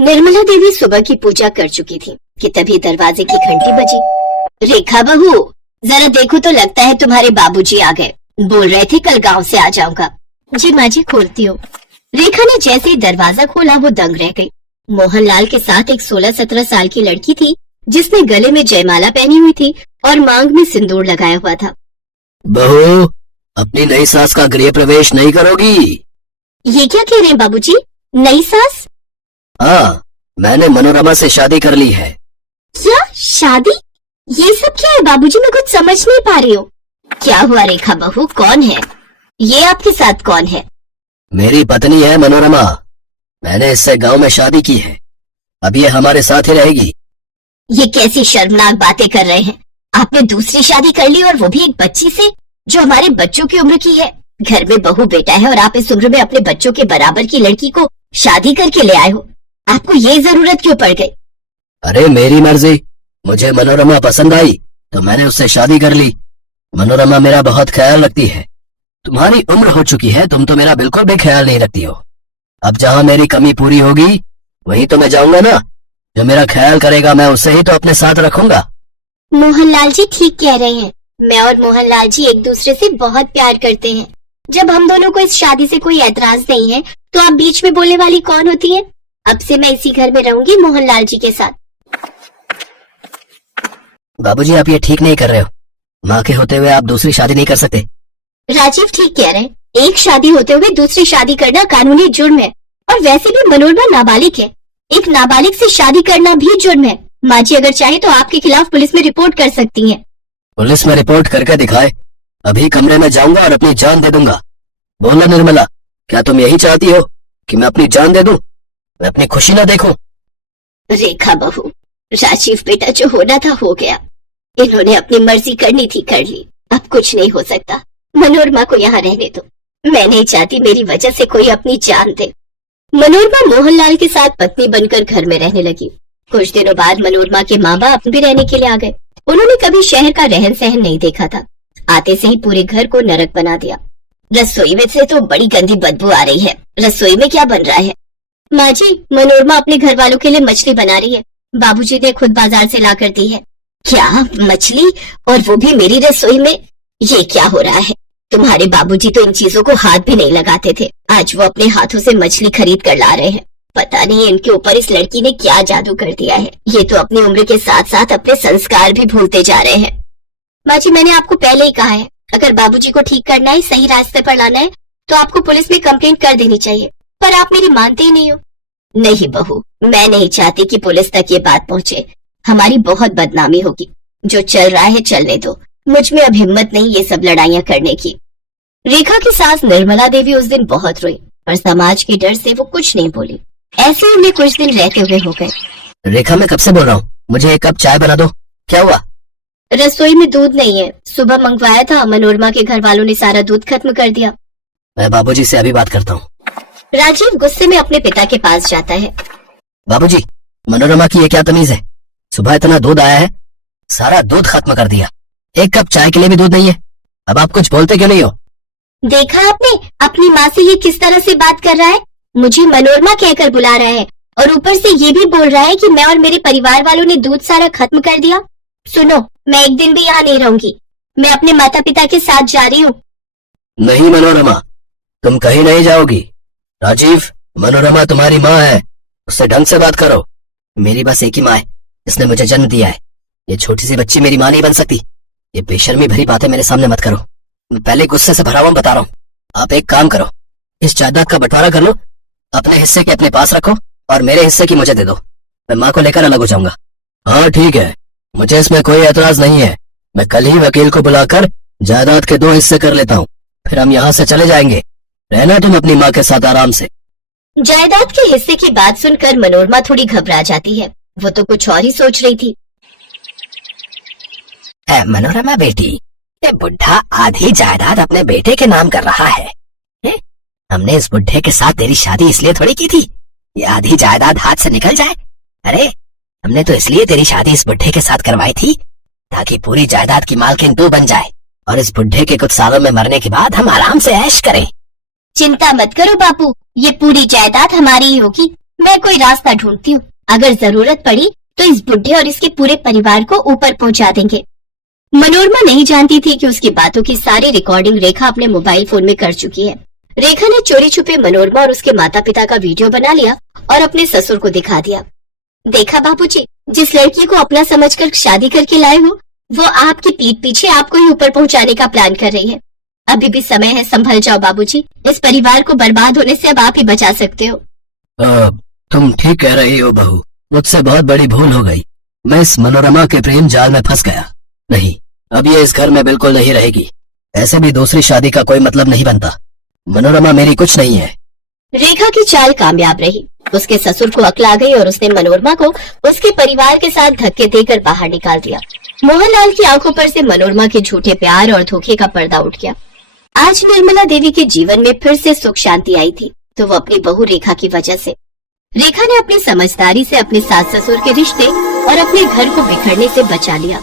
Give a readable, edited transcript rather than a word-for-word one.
निर्मला देवी सुबह की पूजा कर चुकी थी कि तभी दरवाजे की घंटी बजी। रेखा बहू, जरा देखो तो लगता है तुम्हारे बाबूजी आ गए। बोल रहे थे कल गांव से आ जाऊंगा। जी माँ जी, खोलती हूँ। रेखा ने जैसे ही दरवाजा खोला वो दंग रह गई। मोहनलाल के साथ एक 16-17 साल की लड़की थी जिसने गले में जयमाला पहनी हुई थी और मांग में सिंदूर लगाया हुआ था। बहू, अपनी नई सास का गृह प्रवेश नहीं करोगी? ये क्या कह रहे हैं बाबूजी? नई सास? हाँ, मैंने मनोरमा से शादी कर ली है। क्या शादी? ये सब क्या है बाबूजी? मैं कुछ समझ नहीं पा रही हूँ। क्या हुआ रेखा बहू, कौन है ये? आपके साथ कौन है? मेरी पत्नी है मनोरमा। मैंने इससे गांव में शादी की है। अब ये हमारे साथ ही रहेगी। ये कैसी शर्मनाक बातें कर रहे हैं? आपने दूसरी शादी कर ली और वो भी एक बच्ची से जो हमारे बच्चों की उम्र की है। घर में बहू बेटा है और आप इस उम्र में अपने बच्चों के बराबर की लड़की को शादी करके ले आए हो। आपको ये जरूरत क्यों पड़ गई? अरे मेरी मर्जी। मुझे मनोरमा पसंद आई तो मैंने उससे शादी कर ली। मनोरमा मेरा बहुत ख्याल रखती है। तुम्हारी उम्र हो चुकी है, तुम तो मेरा बिल्कुल भी ख्याल नहीं रखती हो। अब जहाँ मेरी कमी पूरी होगी वहीं तो मैं जाऊंगा ना। जो मेरा ख्याल करेगा मैं उससे ही तो अपने साथ रखूंगा। मोहनलाल जी ठीक कह रहे हैं। मैं और मोहनलाल जी एक दूसरे से बहुत प्यार करते हैं। जब हम दोनों को इस शादी से कोई एतराज नहीं है तो आप बीच में बोलने वाली कौन होती है? अब से मैं इसी घर में रहूंगी मोहनलाल जी के साथ। बाबूजी, आप ये ठीक नहीं कर रहे हो। माँ के होते हुए आप दूसरी शादी नहीं कर सकते। राजीव ठीक कह रहे हैं। एक शादी होते हुए दूसरी शादी करना कानूनी जुर्म है। और वैसे भी मनोरमा नाबालिग है। एक नाबालिग से शादी करना भी जुर्म है। माँ जी अगर चाहे तो आपके खिलाफ पुलिस में रिपोर्ट कर सकती हैं। पुलिस में रिपोर्ट करके दिखाए। अभी कमरे में जाऊंगा और अपनी जान दे दूंगा। बोला निर्मला, क्या तुम यही चाहती हो कि मैं अपनी जान दे दूं? मैं अपनी खुशी ना देखूं? रेखा बहू, राजीव बेटा जो होना था हो गया। इन्होंने अपनी मर्जी करनी थी कर ली। अब कुछ नहीं हो सकता। मनोरमा को यहाँ रहने दो। मैं नहीं चाहती मेरी वजह से कोई अपनी जान दे। मनोरमा मोहनलाल के साथ पत्नी बनकर घर में रहने लगी। कुछ दिनों बाद मनोरमा के माँ बाप भी रहने के लिए आ गए। उन्होंने कभी शहर का रहन सहन नहीं देखा था। आते से ही पूरे घर को नरक बना दिया। रसोई में से तो बड़ी गंदी बदबू आ रही है। रसोई में क्या बन रहा है? माँ जी, मनोरमा अपने घर वालों के लिए मछली बना रही है। बाबूजी ने खुद बाजार से ला कर दी है। क्या मछली? और वो भी मेरी रसोई में? ये क्या हो रहा है? तुम्हारे बाबूजी तो इन चीजों को हाथ भी नहीं लगाते थे। आज वो अपने हाथों से मछली खरीद कर ला रहे हैं। पता नहीं इनके ऊपर इस लड़की ने क्या जादू कर दिया है। ये तो अपनी उम्र के साथ साथ अपने संस्कार भी भूलते जा रहे हैं। माँ जी, मैंने आपको पहले ही कहा है, अगर बाबूजी को ठीक करना है, सही रास्ते पर लाना है तो आपको पुलिस में कंप्लेंट कर देनी चाहिए। पर आप मेरी मानते ही नहीं हो। नहीं बहू, मैं नहीं चाहती कि पुलिस तक ये बात पहुँचे। हमारी बहुत बदनामी होगी। जो चल रहा है चलने दो। मुझ में अब हिम्मत नहीं ये सब लड़ाइयाँ करने की। रेखा की सास निर्मला देवी उस दिन बहुत रोई और समाज के डर से वो कुछ नहीं बोली। ऐसे ही उन्हें कुछ दिन रहते हुए हो गए। रेखा, मैं कब से बोल रहा हूँ, मुझे एक कप चाय बना दो। क्या हुआ? रसोई में दूध नहीं है। सुबह मंगवाया था, मनोरमा के घर वालों ने सारा दूध खत्म कर दिया। मैं बाबूजी से अभी बात करता हूँ। राजीव गुस्से में अपने पिता के पास जाता है। बाबूजी, मनोरमा की ये क्या तमीज है? सुबह इतना दूध आया है, सारा दूध खत्म कर दिया। एक कप चाय के लिए भी दूध नहीं है। अब आप कुछ बोलते क्यों नहीं हो? देखा आपने अपनी माँ से ये किस तरह से बात कर रहा है? मुझे मनोरमा कहकर बुला रहा है और ऊपर से ये भी बोल रहा है कि मैं और मेरे परिवार वालों ने दूध सारा खत्म कर दिया। सुनो, मैं एक दिन भी यहाँ नहीं रहूंगी। मैं अपने माता पिता के साथ जा रही हूँ। नहीं मनोरमा, तुम कहीं नहीं जाओगी। राजीव, मनोरमा तुम्हारी माँ है, उससे ढंग से बात करो। मेरी बस एक ही माँ है जिसने मुझे जन्म दिया है। ये छोटी सी बच्ची मेरी माँ नहीं बन सकती। ये बेशर्मी भरी बातें मेरे सामने मत करो। मैं पहले गुस्से से भरा हुआ बता रहा हूँ। आप एक काम करो, इस जायदाद का बंटवारा कर लो। अपने हिस्से के अपने पास रखो और मेरे हिस्से की मुझे दे दो। मैं माँ को लेकर अलग हो जाऊंगा। हाँ ठीक है, मुझे इसमें कोई एतराज नहीं है। मैं कल ही वकील को बुलाकर जायदाद के 2 हिस्से कर लेता हूँ। फिर हम यहाँ से चले जाएंगे। रहना तुम अपनी माँ के साथ आराम से। जायदाद के हिस्से की बात सुनकर मनोरमा थोड़ी घबरा जाती है। वो तो कुछ और ही सोच रही थी। मनोरमा बेटी, ये बुढ़ा आधी जायदाद अपने बेटे के नाम कर रहा है। हमने इस बुढ़े के साथ तेरी शादी इसलिए थोड़ी की थी ये आधी जायदाद हाथ से निकल जाए। अरे हमने तो इसलिए तेरी शादी इस बुढ़े के साथ करवाई थी ताकि पूरी जायदाद की मालकिन तू बन जाए और इस बुढ़े के कुछ सालों में मरने के बाद हम आराम से ऐश करें। चिंता मत करो बापू, ये पूरी जायदाद हमारी ही होगी। मैं कोई रास्ता ढूंढती हूँ, अगर जरूरत पड़ी तो इस बुढ़े और इसके पूरे परिवार को ऊपर पहुंचा देंगे। मनोरमा नहीं जानती थी कि उसकी बातों की सारी रिकॉर्डिंग रेखा अपने मोबाइल फोन में कर चुकी है। रेखा ने चोरी छुपे मनोरमा और उसके माता पिता का वीडियो बना लिया और अपने ससुर को दिखा दिया। देखा बाबूजी, जिस लड़की को अपना समझकर शादी करके लाए हो, वो आपकी पीठ पीछे आपको ही ऊपर पहुंचाने का प्लान कर रही है। अभी भी समय है, संभल जाओ बाबूजी। इस परिवार को बर्बाद होने से अब आप ही बचा सकते हो। तुम ठीक कह रही हो बहू, मुझसे बहुत बड़ी भूल हो गई। मैं इस मनोरमा के प्रेम जाल में फंस गया। नहीं, अब ये इस घर में बिल्कुल नहीं रहेगी। ऐसे भी दूसरी शादी का कोई मतलब नहीं बनता। मनोरमा मेरी कुछ नहीं है। रेखा की चाल कामयाब रही। उसके ससुर को अक्ल आ गई और उसने मनोरमा को उसके परिवार के साथ धक्के देकर बाहर निकाल दिया। मोहनलाल की आंखों पर से मनोरमा के झूठे प्यार और धोखे का पर्दा उठ गया। आज निर्मला देवी के जीवन में फिर से सुख शांति आई थी, तो वो अपनी बहू रेखा की वजह से। रेखा ने अपनी समझदारी से अपने सास ससुर के रिश्ते और अपने घर को बिखरने से बचा लिया।